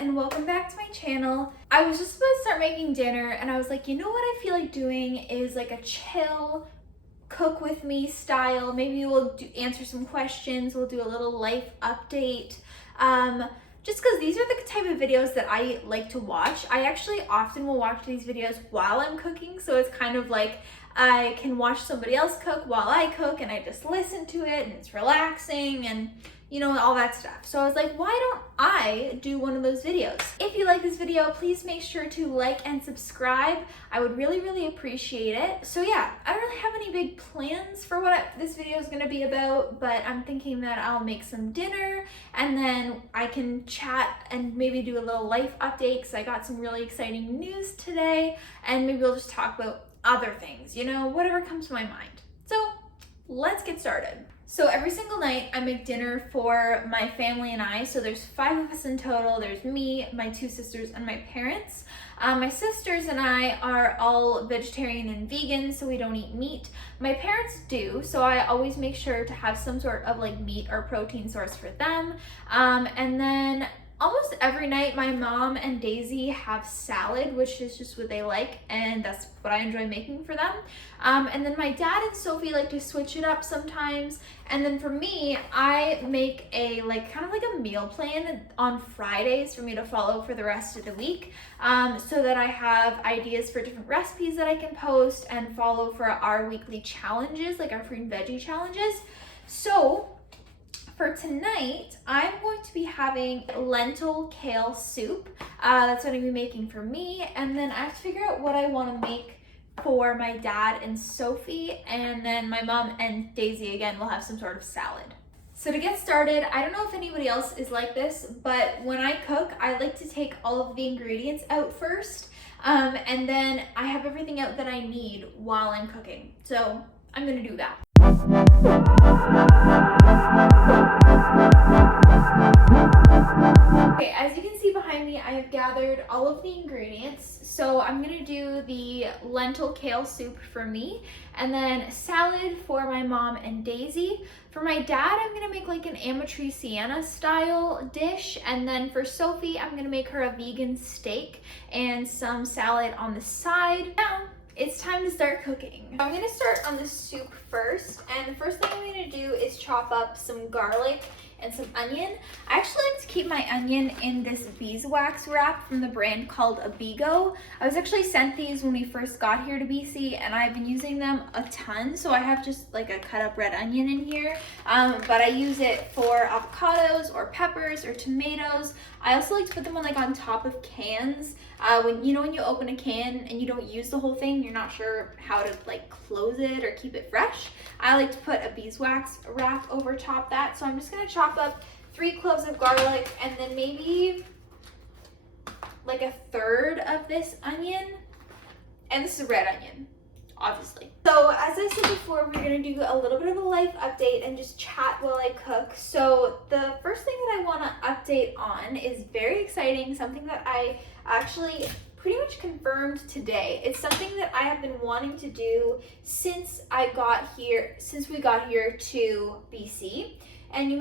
and welcome back to my channel. I was just about to start making dinner and I was like, you know what I feel like doing is like a chill cook with me style. Maybe we'll answer some questions, we'll do a little life update. Just because these are the type of videos that I like to watch. I actually often will watch these videos while I'm cooking, so it's kind of like I can watch somebody else cook while I cook and I just listen to it and it's relaxing and you know, all that stuff. So I was like, why don't I do one of those videos? If you like this video, please make sure to like and subscribe. I would really appreciate it. So yeah, I don't really have any big plans for what this video is gonna be about, but I'm thinking that I'll make some dinner and then I can chat and maybe do a little life update because I got some really exciting news today, and maybe we'll just talk about other things, you know, whatever comes to my mind. So let's get started. So every single night I make dinner for my family and I. So there's 5 of us in total. There's me, my 2 sisters, and my parents. My sisters and I are all vegetarian and vegan, so we don't eat meat. My parents do, so I always make sure to have some sort of like meat or protein source for them. And then almost every night my mom and Daisy have salad, which is just what they like, and that's what I enjoy making for them. And then my dad and Sophie like to switch it up sometimes. And then for me, I make a kind of like a meal plan on Fridays for me to follow for the rest of the week, so that I have ideas for different recipes that I can post and follow for our weekly challenges, like our fruit and veggie challenges. So for tonight, I'm going to be having lentil kale soup. That's what I'm gonna be making for me. And then I have to figure out what I wanna make for my dad and Sophie. And then my mom and Daisy, again, will have some sort of salad. So to get started, I don't know if anybody else is like this, but when I cook, I like to take all of the ingredients out first. And then I have everything out that I need while I'm cooking. So I'm gonna do that. Okay, as you can see behind me, I have gathered all of the ingredients. So I'm gonna do the lentil kale soup for me, and then salad for my mom and Daisy. For my dad, I'm gonna make like an amatriciana style dish, and then for Sophie, I'm gonna make her a vegan steak and some salad on the side. Now, it's time to start cooking. I'm gonna start on the soup first, and the first thing I'm gonna do is chop up some garlic and some onion. I actually like to keep my onion in this beeswax wrap from the brand called Abigo. I was actually sent these when we first got here to BC, and I've been using them a ton, so I have just like a cut up red onion in here, but I use it for avocados or peppers or tomatoes. I also like to put them on top of cans. When you open a can and you don't use the whole thing, you're not sure how to close it or keep it fresh. I like to put a beeswax wrap over top that. So I'm just gonna chop up 3 cloves of garlic and then maybe like a third of this onion. And this is a red onion, obviously. So as I said before, we're gonna do a little bit of a life update and just chat while I cook. So the first thing that I wanna update on is very exciting, something that I actually pretty much confirmed today. It's something that I have been wanting to do since we got here to BC. And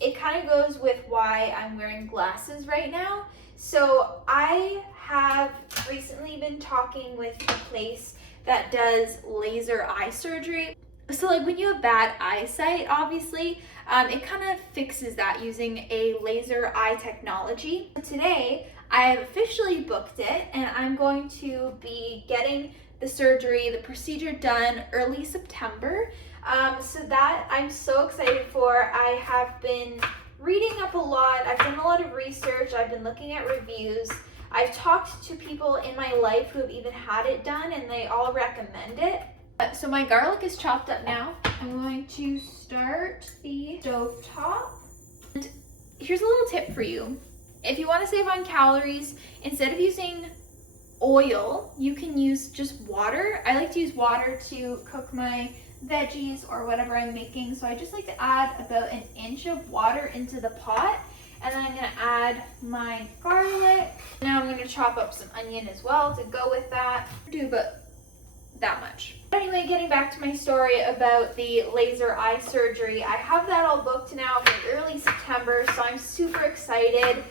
it kind of goes with why I'm wearing glasses right now. So I have recently been talking with a place that does laser eye surgery. So when you have bad eyesight, obviously, it kind of fixes that using a laser eye technology. Today, I have officially booked it, and I'm going to be getting the procedure done early September. So that I'm so excited for. I have been reading up a lot. I've done a lot of research. I've been looking at reviews. I've talked to people in my life who have even had it done, and they all recommend it. So my garlic is chopped up now. I'm going to start the stovetop. And here's a little tip for you. If you want to save on calories, instead of using oil, you can use just water. I like to use water to cook my veggies or whatever I'm making. So I just like to add about 1 inch of water into the pot. And then I'm gonna add my garlic. Now I'm gonna chop up some onion as well to go with that. Do about that much. Anyway, getting back to my story about the laser eye surgery, I have that all booked now for early September, so I'm super excited.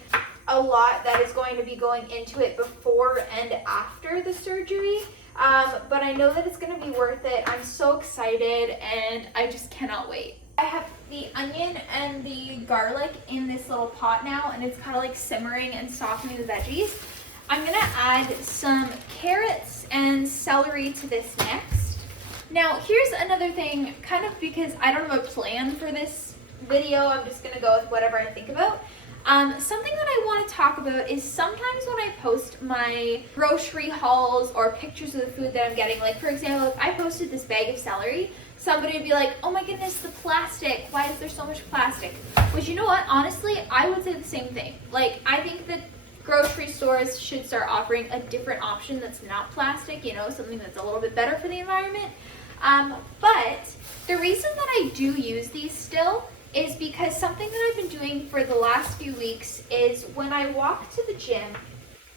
a lot that is going to be going into it before and after the surgery. But I know that it's going to be worth it. I'm so excited and I just cannot wait. I have the onion and the garlic in this little pot now, and it's kind of like simmering and softening the veggies. I'm going to add some carrots and celery to this next. Now here's another thing, kind of because I don't have a plan for this video, I'm just going to go with whatever I think about. Something that I want to talk about is sometimes when I post my grocery hauls or pictures of the food that I'm getting, like for example, if I posted this bag of celery, somebody would be like, oh my goodness, the plastic, why is there so much plastic? Which, you know what, honestly, I would say the same thing. Like, I think that grocery stores should start offering a different option that's not plastic, you know, something that's a little bit better for the environment. But the reason that I do use these still is because something that I've been doing for the last few weeks is when I walk to the gym,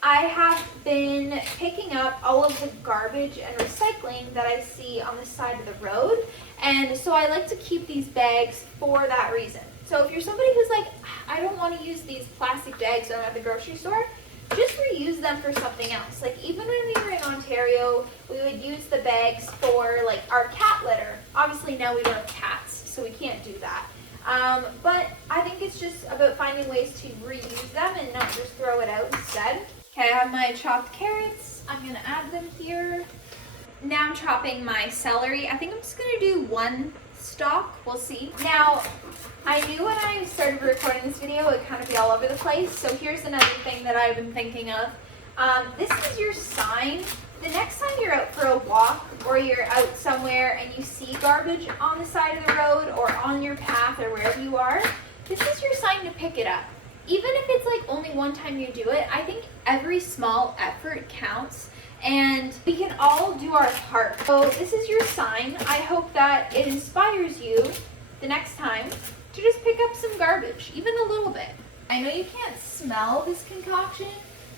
I have been picking up all of the garbage and recycling that I see on the side of the road. And so I like to keep these bags for that reason. So if you're somebody who's like, I don't want to use these plastic bags when I'm at the grocery store, just reuse them for something else. Like even when we were in Ontario, we would use the bags for like our cat litter. Obviously now we don't have cats, so we can't do that. But I think it's just about finding ways to reuse them and not just throw it out instead. Okay, I have my chopped carrots. I'm going to add them here. Now I'm chopping my celery. I think I'm just going to do one stalk. We'll see. Now, I knew when I started recording this video, it would kind of be all over the place. So here's another thing that I've been thinking of. This is your sign. The next time you're out for a walk or you're out somewhere and you see garbage on the side of the road or on your path or wherever you are, this is your sign to pick it up. Even if it's like only one time you do it, I think every small effort counts and we can all do our part. So this is your sign. I hope that it inspires you the next time to just pick up some garbage, even a little bit. I know you can't smell this concoction,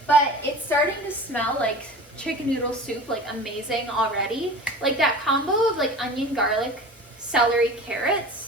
but it's starting to smell like chicken noodle soup, like amazing already. Like that combo of like onion, garlic, celery, carrots.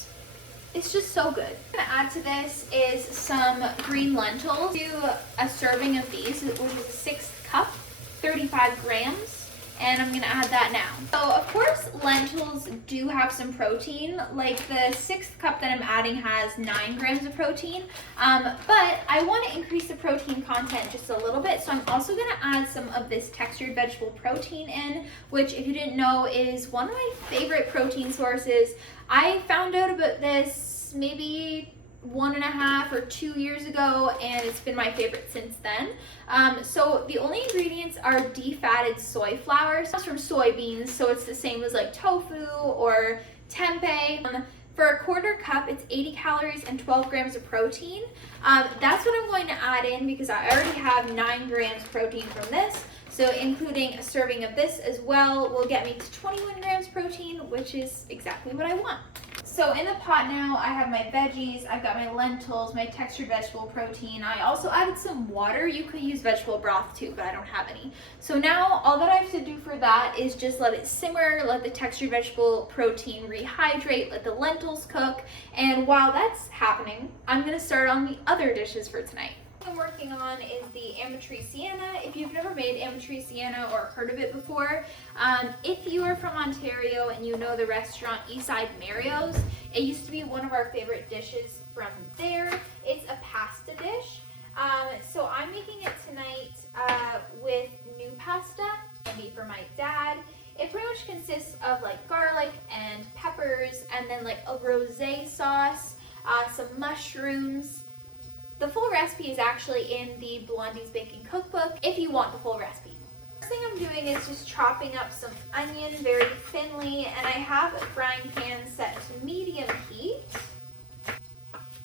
It's just so good. What I'm gonna add to this is some green lentils. Do a serving of these, which is a sixth cup, 35 grams, and I'm gonna add that now. So of course lentils do have some protein, like the sixth cup that I'm adding has 9 grams of protein, but I wanna increase the protein content just a little bit, so I'm also gonna add some of this textured vegetable protein in, which if you didn't know is one of my favorite protein sources. I found out about this maybe 1.5 or 2 years ago, and it's been my favorite since then. So the only ingredients are defatted soy flour. So it's from soybeans, so it's the same as like tofu or tempeh. For a 1/4 cup, it's 80 calories and 12 grams of protein. That's what I'm going to add in because I already have 9 grams protein from this. So including a serving of this as well will get me to 21 grams protein, which is exactly what I want. So in the pot now, I have my veggies, I've got my lentils, my textured vegetable protein. I also added some water. You could use vegetable broth too, but I don't have any. So now all that I have to do for that is just let it simmer, let the textured vegetable protein rehydrate, let the lentils cook. And while that's happening, I'm gonna start on the other dishes for tonight. I'm working on is the Amatriciana Sienna. If you've never made Amatriciana Sienna or heard of it before, if you are from Ontario and you know the restaurant Eastside Mario's, it used to be one of our favorite dishes from there. It's a pasta dish. So I'm making it tonight with new pasta, maybe for my dad. It pretty much consists of like garlic and peppers and then like a rosé sauce, some mushrooms. The full recipe is actually in the Blondie's Baking Cookbook if you want the full recipe. First thing I'm doing is just chopping up some onion very thinly, and I have a frying pan set to medium heat.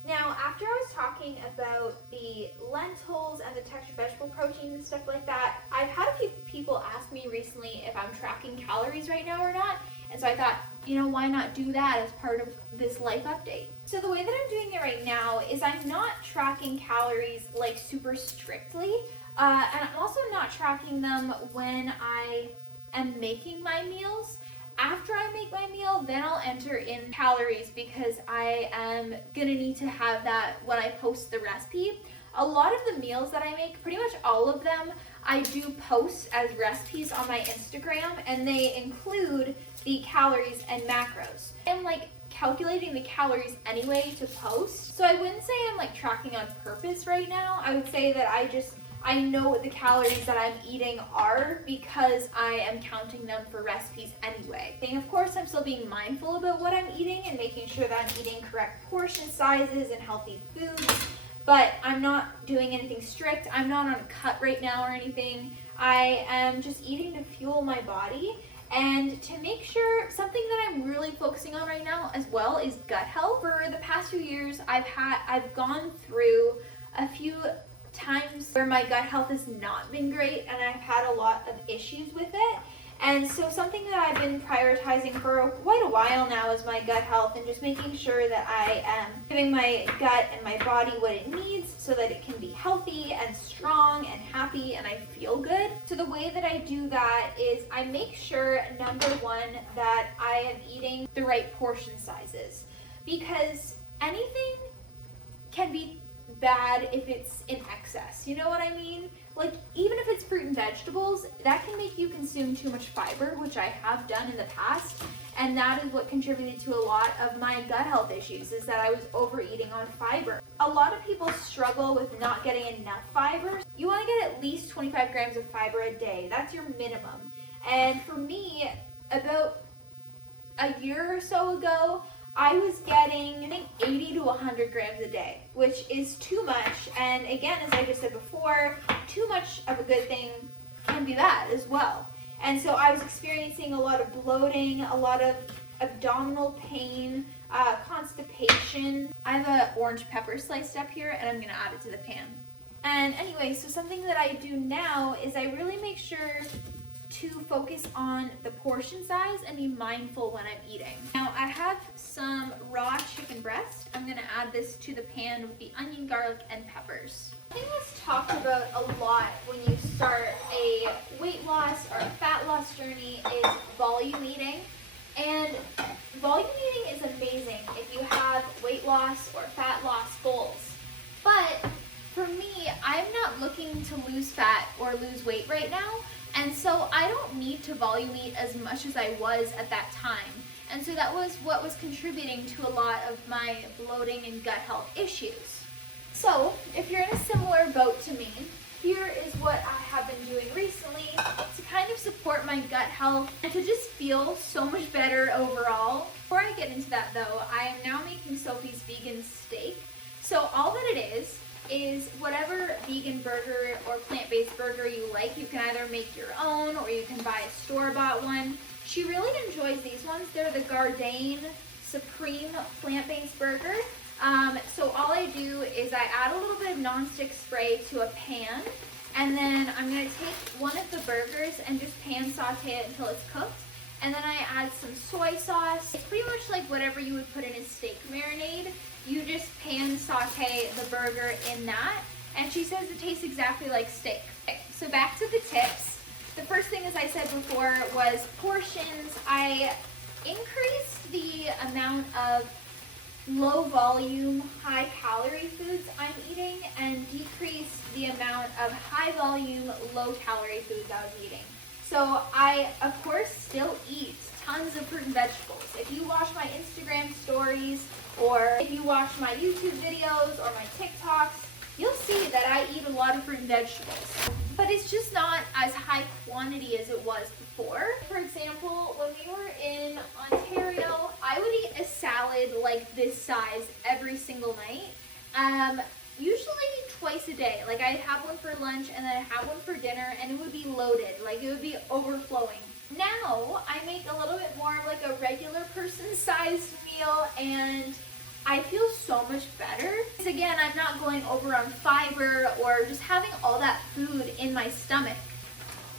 Now, after I was talking about the lentils and the textured vegetable protein and stuff like that, I've had a few people ask me recently if I'm tracking calories right now or not, and so I thought, you know, why not do that as part of this life update? So the way that I'm doing it right now is I'm not tracking calories like super strictly, and I'm also not tracking them when I am making my meals. After I make my meal, then I'll enter in calories because I am gonna need to have that when I post the recipe. a lot of the meals that I make, pretty much all of them, I do post as recipes on my Instagram, and they include the calories and macros. I'm like calculating the calories anyway to post. So I wouldn't say I'm like tracking on purpose right now. I would say that I know what the calories that I'm eating are because I am counting them for recipes anyway. And of course, I'm still being mindful about what I'm eating and making sure that I'm eating correct portion sizes and healthy foods, but I'm not doing anything strict. I'm not on a cut right now or anything. I am just eating to fuel my body and to make sure. Something that I'm really focusing on right now as well is gut health. For the past few years, I've gone through a few times where my gut health has not been great, and I've had a lot of issues with it. And so something that I've been prioritizing for quite a while now is my gut health, and just making sure that I am giving my gut and my body what it needs so that it can be healthy and strong and happy and I feel good. So the way that I do that is I make sure, number one, that I am eating the right portion sizes, because anything can be bad if it's in excess. You know what I mean? Like, even if it's fruit and vegetables, that can make you consume too much fiber, which I have done in the past, and that is what contributed to a lot of my gut health issues, is that I was overeating on fiber. A lot of people struggle with not getting enough fiber. You want to get at least 25 grams of fiber a day. That's your minimum. And for me, about a year or so ago, I was getting, I think, 80 to 100 grams a day, which is too much. And again, as I just said before, too much of a good thing can be bad as well. And so I was experiencing a lot of bloating, a lot of abdominal pain, constipation. I have an orange pepper sliced up here, and I'm going to add it to the pan. And anyway, so something that I do now is I really make sure to focus on the portion size and be mindful when I'm eating. Now I have some raw chicken breast. I'm gonna add this to the pan with the onion, garlic, and peppers. I think that's talked about a lot when you start a weight loss or a fat loss journey is volume eating. And volume eating is amazing if you have weight loss or fat loss goals. But for me, I'm not looking to lose fat or lose weight right now. And so I don't need to volume eat as much as I was at that time. And so that was what was contributing to a lot of my bloating and gut health issues. So if you're in a similar boat to me, here is what I have been doing recently to kind of support my gut health and to just feel so much better overall. Before I get into that though, I am now making Sophie's vegan steak. So all that it is whatever vegan burger or plant-based burger you like. You can either make your own or you can buy a store-bought one. She really enjoys these ones. They're the Gardein Supreme plant-based burger. So all I do is I add a little bit of nonstick spray to a pan, and then I'm going to take one of the burgers and just pan saute it until it's cooked. And then I add some soy sauce. It's pretty much like whatever you would put in a steak marinade. You just pan saute the burger in that, and she says it tastes exactly like steak. Okay, so back to the tips. The first thing, as I said before, was portions. I increased the amount of low volume, high calorie foods I'm eating and decreased the amount of high volume, low calorie foods I was eating. So I, of course, still eat tons of fruit and vegetables. If you watch my Instagram stories or if you watch my YouTube videos or my TikToks, you'll see that I eat a lot of fruit and vegetables. But it's just not as high quantity as it was before. For example, when we were in Ontario, I would eat a salad like this size every single night. Usually twice a day. Like I'd have one for lunch and then I'd have one for dinner, and it would be loaded. Like it would be overflowing. Now I make a little bit more of like a regular person sized meal, and I feel so much better. Because again, I'm not going over on fiber or just having all that food in my stomach.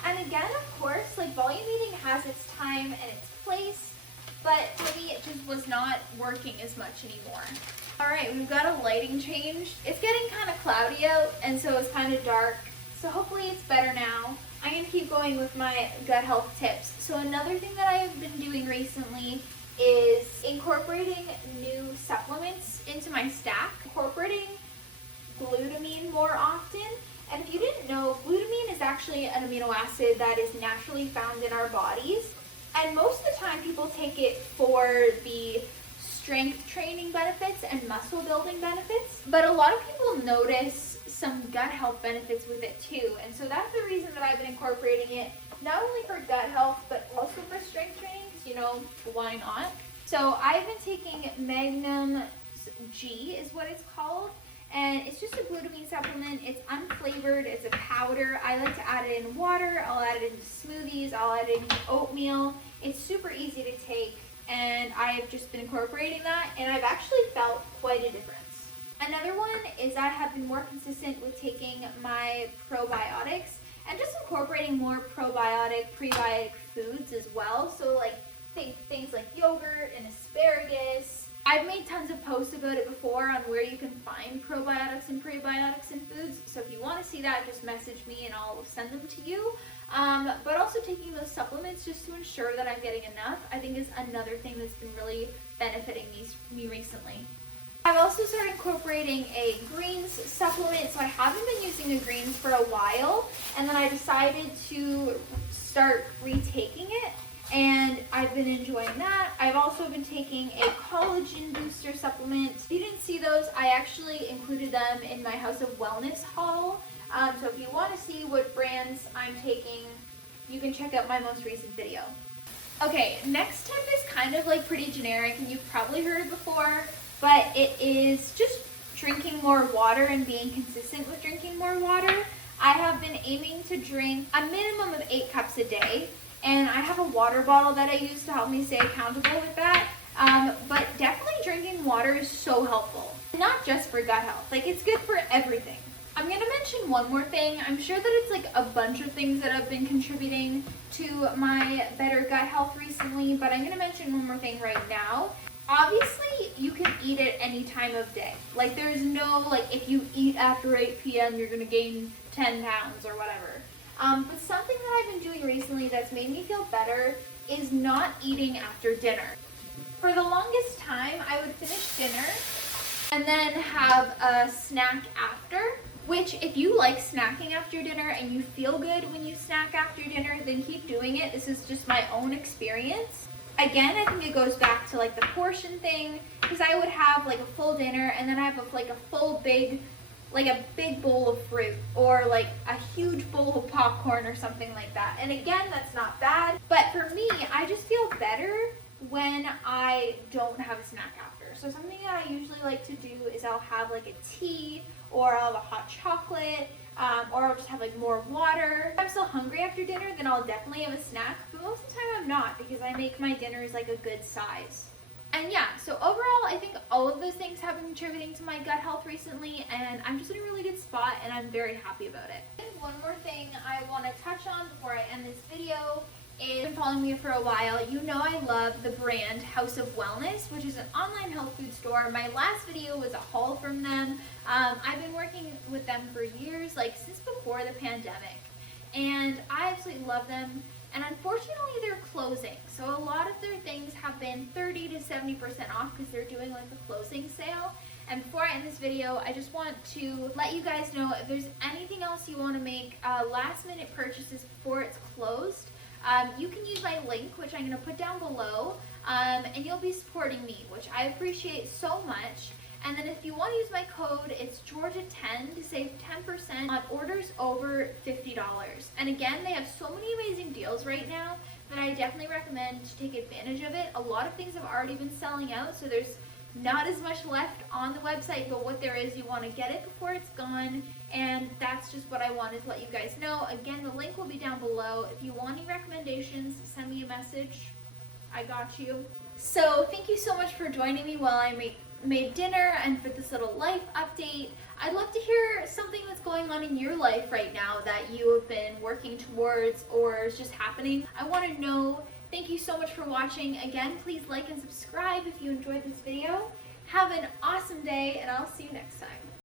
And again, of course, like volume eating has its time and its place, but for me it just was not working as much anymore. Alright, we've got a lighting change. It's getting kind of cloudy out, and so it's kind of dark. So hopefully it's better now. I'm going to keep going with my gut health tips. So another thing that I have been doing recently is incorporating new supplements into my stack. Incorporating glutamine more often. And if you didn't know, glutamine is actually an amino acid that is naturally found in our bodies. And most of the time people take it for the strength training benefits and muscle building benefits. But a lot of people notice some gut health benefits with it too. And so that's the reason that I've been incorporating it, not only for gut health, but also for strength training, because, you know, why not? So I've been taking Magnum G is what it's called. And it's just a glutamine supplement. It's unflavored. It's a powder. I like to add it in water. I'll add it into smoothies. I'll add it into oatmeal. It's super easy to take, and I've just been incorporating that, and I've actually felt quite a difference. Another one is I have been more consistent with taking my probiotics and just incorporating more probiotic, prebiotic foods as well. So like things like yogurt and asparagus. I've made tons of posts about it before on where you can find probiotics and prebiotics in foods. So if you want to see that, just message me and I'll send them to you. But also taking those supplements just to ensure that I'm getting enough, I think is another thing that's been really benefiting me recently. I've also started incorporating a greens supplement. So I haven't been using a greens for a while, and then I decided to start retaking it. And I've been enjoying that. I've also been taking a collagen booster supplement. If you didn't see those, I actually included them in my House of Wellness haul. So if you want to see what brands I'm taking, you can check out my most recent video. Okay, next tip is kind of like pretty generic, and you've probably heard it before, but it is just drinking more water and being consistent with drinking more water. I have been aiming to drink a minimum of 8 cups a day. And I have a water bottle that I use to help me stay accountable with that. But definitely drinking water is so helpful. Not just for gut health, like it's good for everything. I'm gonna mention one more thing. I'm sure that it's like a bunch of things that have been contributing to my better gut health recently, but I'm gonna mention one more thing right now. Obviously, you can eat at any time of day. Like there's no, like if you eat after 8 p.m., you're gonna gain 10 pounds or whatever. But something that I've been doing recently that's made me feel better is not eating after dinner. For the longest time, I would finish dinner and then have a snack after, which if you like snacking after dinner and you feel good when you snack after dinner, then keep doing it. This is just my own experience. Again, I think it goes back to like the portion thing, because I would have like a full dinner and then I have like a full big bowl of fruit, or like a huge bowl of popcorn or something like that. And again, that's not bad, but for me, I just feel better when I don't have a snack after. So something that I usually like to do is I'll have like a tea, or I'll have a hot chocolate, or I'll just have like more water. If I'm still hungry after dinner, then I'll definitely have a snack, but most of the time I'm not, because I make my dinners like a good size. And yeah, so overall, I think all of those things have been contributing to my gut health recently, and I'm just in a really good spot, and I'm very happy about it. And one more thing I want to touch on before I end this video is, if you've been following me for a while, you know I love the brand House of Wellness, which is an online health food store. My last video was a haul from them. I've been working with them for years, like since before the pandemic, and I absolutely love them. And unfortunately, they're closing. So a lot of their things have been 30 to 70% off because they're doing like a closing sale. And before I end this video, I just want to let you guys know if there's anything else you want to make last minute purchases before it's closed, you can use my link, which I'm going to put down below, and you'll be supporting me, which I appreciate so much. And then if you want to use my code, it's Georgia10 to save 10% on orders over $50. And again, they have so many amazing deals right now that I definitely recommend to take advantage of it. A lot of things have already been selling out, so there's not as much left on the website, but what there is, you want to get it before it's gone. And that's just what I wanted to let you guys know. Again, the link will be down below. If you want any recommendations, send me a message. I got you. So thank you so much for joining me while I made dinner and for this little life update. I'd love to hear something that's going on in your life right now that you have been working towards or is just happening. I want to know. Thank you so much for watching. Again, please like and subscribe if you enjoyed this video. Have an awesome day, and I'll see you next time.